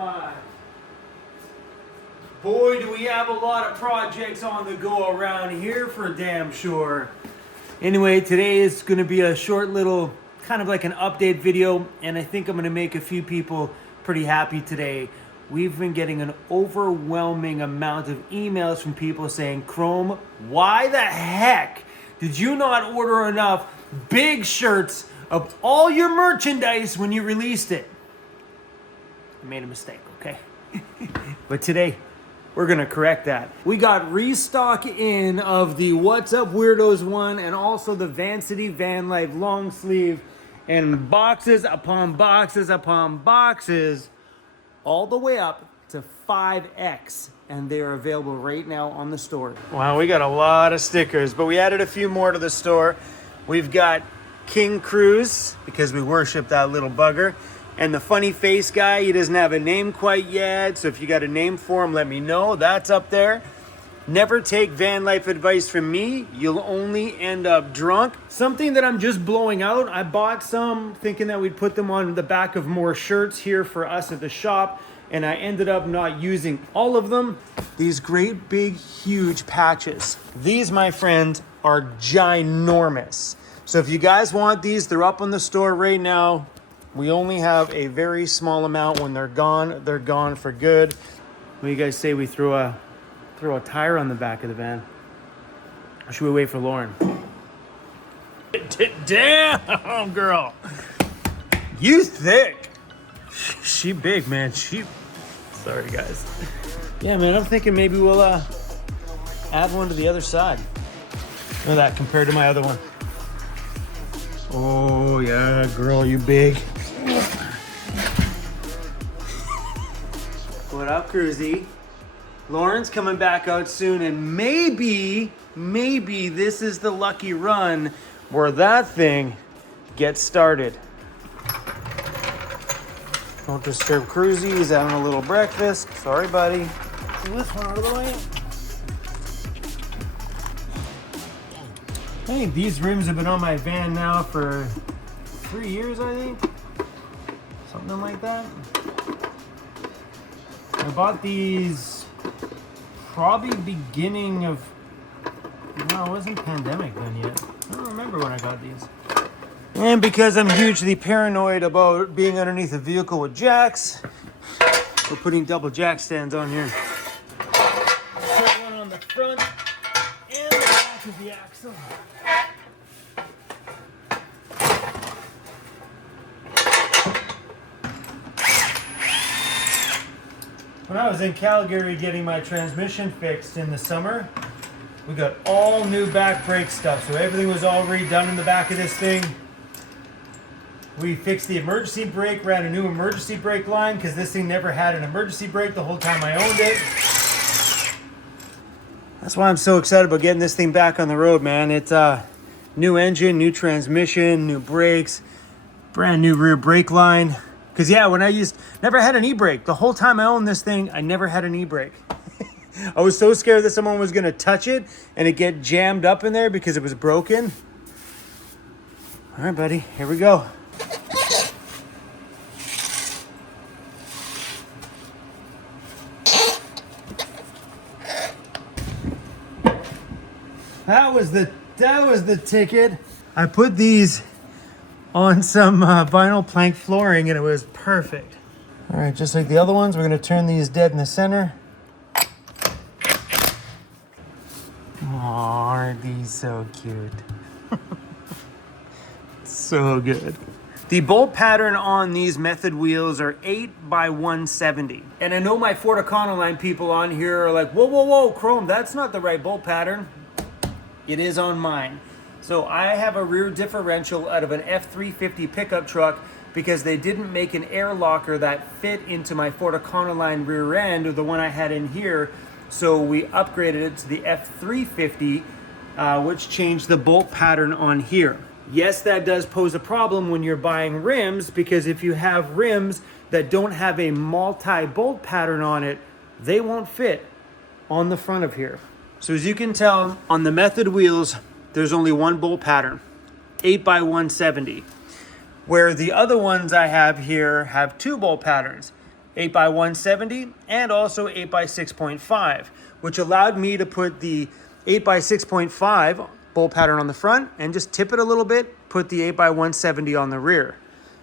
on. Boy, do we have a lot of projects on the go around here for damn sure. Anyway, today is going to be a short little, kind of like an update video, and I think I'm going to make a few people pretty happy today. We've been getting an overwhelming amount of emails from people saying, Chrome, why the heck did you not order enough big shirts of all your merchandise when you released it? I made a mistake, okay? But today, we're gonna correct that. We got restock in of the What's Up Weirdos one and also the Vancity Vanlife long sleeve, and boxes upon boxes upon boxes all the way up to 5X, and they are available right now on the store. Wow, we got a lot of stickers, but we added a few more to the store. We've got King Cruz, because we worship that little bugger. And the funny face guy, he doesn't have a name quite yet. So if you got a name for him, let me know. That's up there. Never take van life advice from me. You'll only end up drunk. Something that I'm just blowing out. I bought some thinking that we'd put them on the back of more shirts here for us at the shop. And I ended up not using all of them. These great big huge patches. These, my friend, are ginormous. So if you guys want these, they're up on the store right now. We only have a very small amount. When they're gone for good. What do you guys say we throw a tire on the back of the van? Or should we wait for Lauren? Damn, girl. You thick. She big, man. Sorry, guys. Yeah, man, I'm thinking maybe we'll add one to the other side. Look at that compared to my other one. Oh, yeah, girl, you big. What up, Cruzy? Lauren's coming back out soon, and maybe this is the lucky run where that thing gets started. Don't disturb Cruzy. He's having a little breakfast. Sorry, buddy. Move this one out of the way. I think these rims have been on my van now for 3 years, I think. Something like that. I bought these probably beginning of, no, it wasn't pandemic then yet. I don't remember when I got these. And because I'm hugely paranoid about being underneath a vehicle with jacks, we're putting double jack stands on here. Put one on the front and the back of the axle. When I was in Calgary getting my transmission fixed in the summer, we got all new back brake stuff. So everything was all redone in the back of this thing. We fixed the emergency brake, ran a new emergency brake line because this thing never had an emergency brake the whole time I owned it. That's why I'm so excited about getting this thing back on the road, man. It's new engine, new transmission, new brakes, brand new rear brake line. Because, yeah, when I never had an e-brake. The whole time I owned this thing, I never had an e-brake. I was so scared that someone was going to touch it and it get jammed up in there because it was broken. All right, buddy, here we go. That was the ticket. I put these on some vinyl plank flooring and it was perfect. All right, just like the other ones, we're gonna turn these dead in the center. Aw, aren't these so cute? So good. The bolt pattern on these method wheels are 8x170. And I know my Ford Econoline people on here are like, whoa, Chrome, that's not the right bolt pattern. It is on mine. So I have a rear differential out of an F350 pickup truck because they didn't make an air locker that fit into my Ford Econoline rear end, or the one I had in here. So we upgraded it to the F350, which changed the bolt pattern on here. Yes, that does pose a problem when you're buying rims, because if you have rims that don't have a multi-bolt pattern on it, they won't fit on the front of here. So as you can tell, on the method wheels, there's only one bolt pattern, 8x170. Where the other ones I have here have two bolt patterns, 8x170 and also 8x6.5, which allowed me to put the 8x6.5 bolt pattern on the front and just tip it a little bit, put the 8x170 on the rear.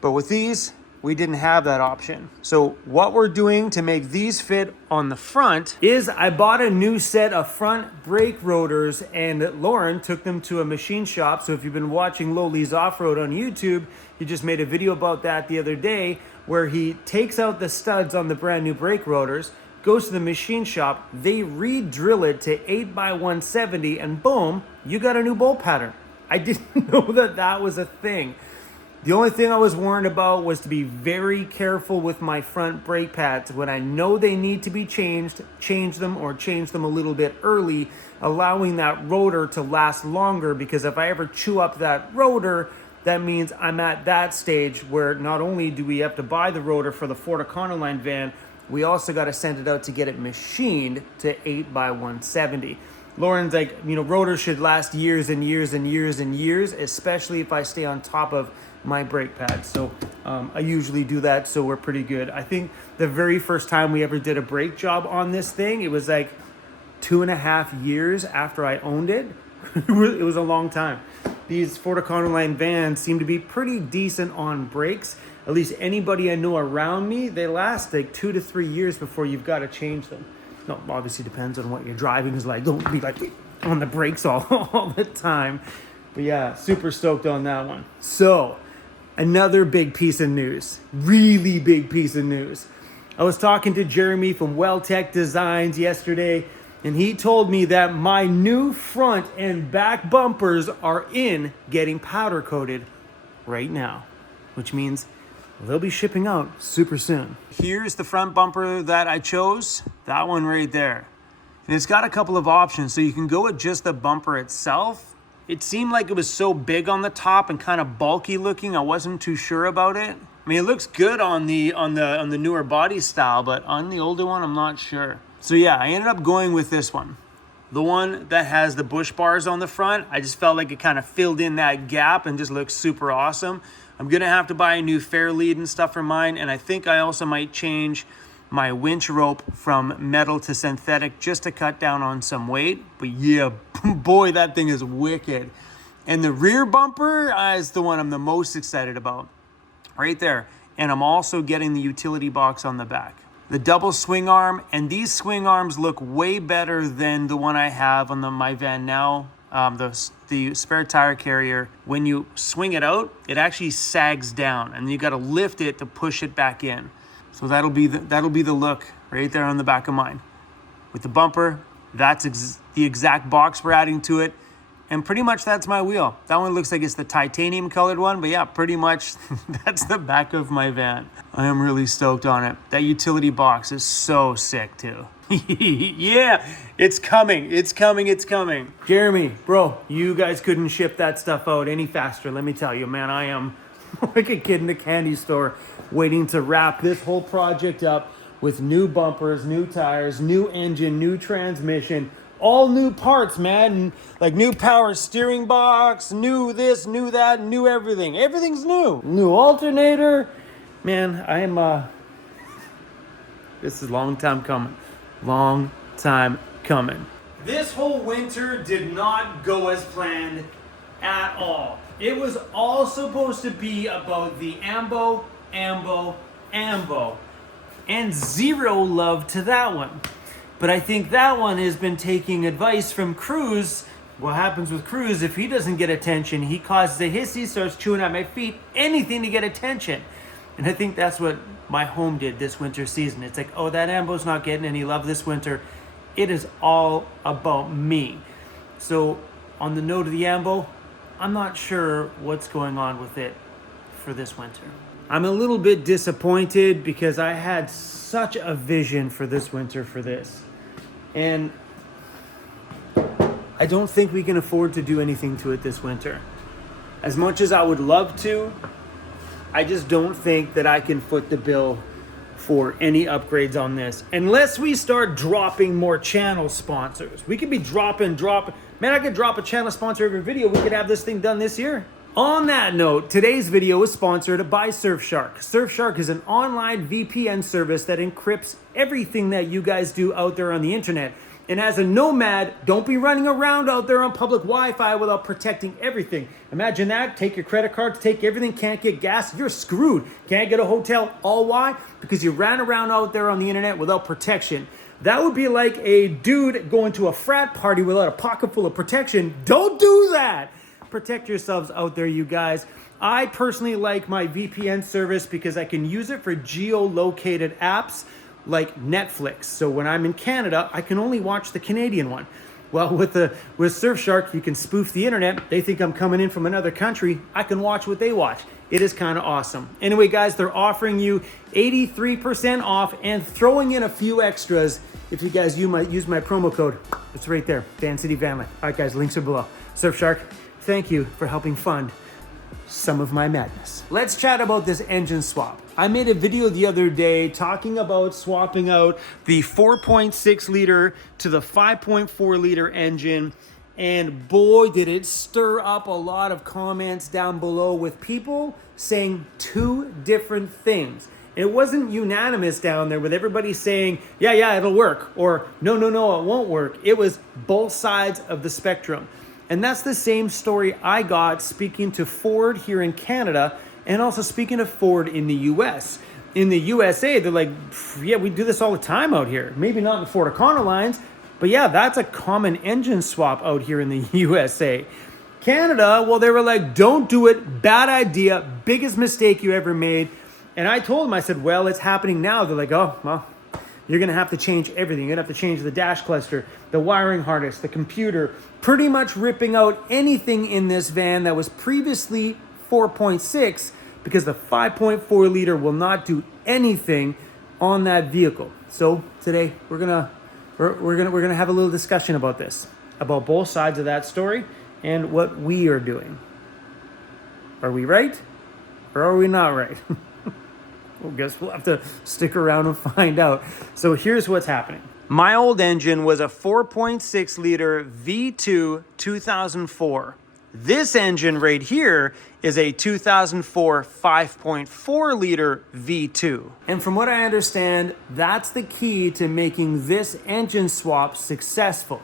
But with these, we didn't have that option. So what we're doing to make these fit on the front is I bought a new set of front brake rotors, and Lauren took them to a machine shop. So if you've been watching Lowly's Off-Road on YouTube, he just made a video about that the other day where he takes out the studs on the brand new brake rotors, goes to the machine shop, they re-drill it to 8x170, and boom, you got a new bolt pattern. I didn't know that that was a thing. The only thing I was warned about was to be very careful with my front brake pads. When I know they need to be changed, change them or change them a little bit early, allowing that rotor to last longer, because if I ever chew up that rotor, that means I'm at that stage where not only do we have to buy the rotor for the Ford Econoline van, we also got to send it out to get it machined to 8x170. Lauren's like, you know, rotors should last years and years and years and years, especially if I stay on top of my brake pads. So I usually do that, so we're pretty good. I think the very first time we ever did a brake job on this thing, it was like 2.5 years after I owned it. It was a long time. These Ford Econoline vans seem to be pretty decent on brakes. At least anybody I know around me, they last like 2 to 3 years before you've got to change them. No, obviously depends on what your driving is like. Don't be like on the brakes all the time. But yeah, super stoked on that one. So, another big piece of news. Really big piece of news. I was talking to Jeremy from Well-Tech Designs yesterday, and he told me that my new front and back bumpers are in getting powder coated right now, which means they'll be shipping out super soon. Here's the front bumper that I chose, that one right there. And it's got a couple of options. So you can go with just the bumper itself. It seemed like it was so big on the top and kind of bulky looking. I wasn't too sure about it. I mean, it looks good on the newer body style, but on the older one, I'm not sure. So yeah, I ended up going with this one. The one that has the bush bars on the front. I just felt like it kind of filled in that gap and just looks super awesome. I'm gonna have to buy a new fair lead and stuff for mine, and I think I also might change my winch rope from metal to synthetic just to cut down on some weight. But yeah, boy, that thing is wicked. And the rear bumper is the one I'm the most excited about, right there. And I'm also getting the utility box on the back. The double swing arm, and these swing arms look way better than the one I have on my van now. The spare tire carrier, when you swing it out, it actually sags down, and you got to lift it to push it back in. So that'll be the look right there on the back of mine. With the bumper, that's the exact box we're adding to it, and pretty much that's my wheel. That one looks like it's the titanium colored one, but yeah, pretty much that's the back of my van. I am really stoked on it. That utility box is so sick too. Yeah, it's coming. It's coming. It's coming. Jeremy, bro, you guys couldn't ship that stuff out any faster. Let me tell you, man, I am like a kid in a candy store waiting to wrap this whole project up with new bumpers, new tires, new engine, new transmission, all new parts, man. And like new power steering box, new this, new that, new everything. Everything's new. New alternator. Man, I am, this is a long time coming. Long time coming. This whole winter did not go as planned at all. It was all supposed to be about the ambo, and zero love to that one. But I think that one has been taking advice from Cruz. What happens with Cruz, if he doesn't get attention, he causes a hissy, starts chewing at my feet, anything to get attention. And I think that's what my home did this winter season. It's like, oh, that ambo's not getting any love this winter. It is all about me. So on the note of the ambo, I'm not sure what's going on with it for this winter. I'm a little bit disappointed because I had such a vision for this winter for this. And I don't think we can afford to do anything to it this winter. As much as I would love to, I just don't think that I can foot the bill for any upgrades on this. Unless we start dropping more channel sponsors. We could be dropping. Man, I could drop a channel sponsor every video. We could have this thing done this year. On that note, today's video is sponsored by Surfshark. Surfshark is an online VPN service that encrypts everything that you guys do out there on the internet. And as a nomad, don't be running around out there on public Wi-Fi without protecting everything. Imagine that, take your credit card, take everything, can't get gas, you're screwed. Can't get a hotel, all why? Because you ran around out there on the internet without protection. That would be like a dude going to a frat party without a pocket full of protection. Don't do that. Protect yourselves out there, you guys. I personally like my VPN service because I can use it for geolocated apps like Netflix. So when I'm in Canada, I can only watch the Canadian one. Well, with Surfshark, you can spoof the internet. They think I'm coming in from another country. I can watch what they watch. It is kind of awesome. Anyway, guys, they're offering you 83% off and throwing in a few extras if you guys use my promo code. It's right there, Vancity Vanlife. All right, guys, links are below. Surfshark, thank you for helping fund some of my madness. Let's chat about this engine swap. I made a video the other day talking about swapping out the 4.6 liter to the 5.4 liter engine. And boy, did it stir up a lot of comments down below with people saying two different things. It wasn't unanimous down there with everybody saying, yeah, it'll work, or no, it won't work. It was both sides of the spectrum. And that's the same story I got speaking to Ford here in Canada and also speaking to Ford in the US. In the USA, they're like, yeah, we do this all the time out here. Maybe not in the Ford Econolines, but yeah, that's a common engine swap out here in the USA. Canada, well, they were like, don't do it, bad idea, biggest mistake you ever made. And I told them, I said, well, it's happening now. They're like, oh, well, you're going to have to change everything. You're going to have to change the dash cluster, the wiring harness, the computer, pretty much ripping out anything in this van that was previously 4.6 because the 5.4 liter will not do anything on that vehicle. So today we're gonna have a little discussion about this, about both sides of that story and what we are doing. Are we right or are we not right? Well, guess we'll have to stick around and find out. So here's what's happening. My old engine was a 4.6 liter V2 2004. This engine right here is a 2004 5.4 liter V2. And from what I understand, that's the key to making this engine swap successful,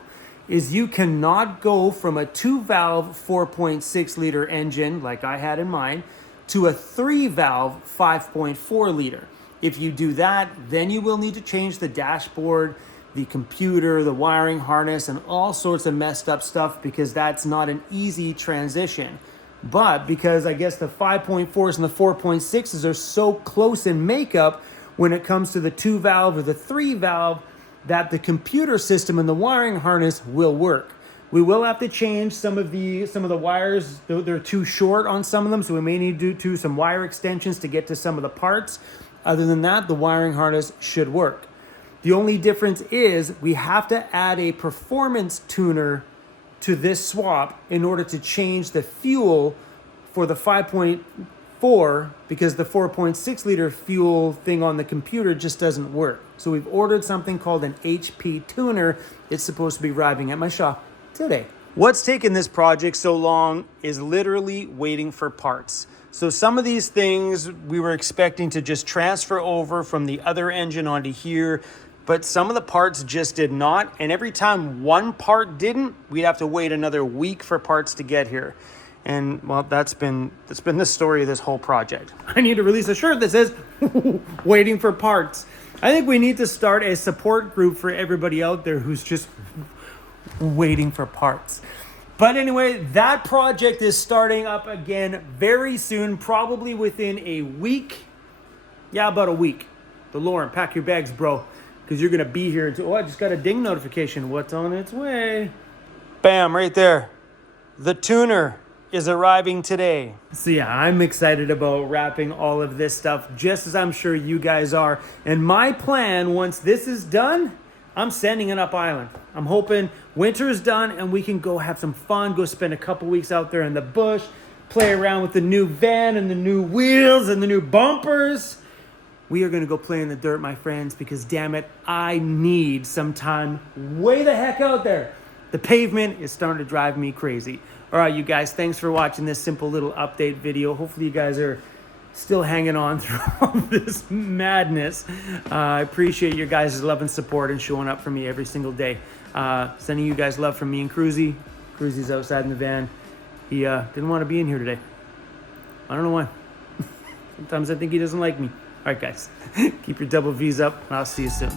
is you cannot go from a 2-valve 4.6 liter engine like I had in mind to a 3-valve 5.4 liter. If you do that, then you will need to change the dashboard, the computer, the wiring harness, and all sorts of messed up stuff because that's not an easy transition. But because I guess the 5.4s and the 4.6s are so close in makeup when it comes to the 2-valve or the 3-valve, that the computer system and the wiring harness will work. We will have to change some of the wires. They're too short on some of them, so we may need to do some wire extensions to get to some of the parts. Other than that, the wiring harness should work. The only difference is we have to add a performance tuner to this swap in order to change the fuel for the 5.4 because the 4.6 liter fuel thing on the computer just doesn't work. So we've ordered something called an HP tuner. It's supposed to be arriving at my shop today. What's taken this project so long is literally waiting for parts. So some of these things we were expecting to just transfer over from the other engine onto here, but some of the parts just did not. And every time one part didn't, we'd have to wait another week for parts to get here. And well, that's been the story of this whole project. I need to release a shirt that says waiting for parts. I think we need to start a support group for everybody out there who's just waiting for parts. But anyway, that project is starting up again very soon, probably within a week. Yeah, about a week. DeLorean, pack your bags, bro, because you're going to be here until, I just got a ding notification. What's on its way? Bam, right there. The tuner is arriving today. So yeah, I'm excited about wrapping all of this stuff, just as I'm sure you guys are. And my plan, once this is done, I'm sending it up island. I'm hoping winter is done and we can go have some fun, go spend a couple weeks out there in the bush, play around with the new van and the new wheels and the new bumpers. We are gonna go play in the dirt, my friends, because damn it, I need some time way the heck out there. The pavement is starting to drive me crazy. All All right, you guys, thanks for watching this simple little update video. Hopefully you guys are still hanging on through all this madness. I appreciate your guys' love and support and showing up for me every single day. Sending you guys love from me and Cruzy. Cruzy's outside in the van. He didn't want to be in here today. I don't know why. Sometimes I think he doesn't like me. All right, guys, keep your double V's up. I'll see you soon.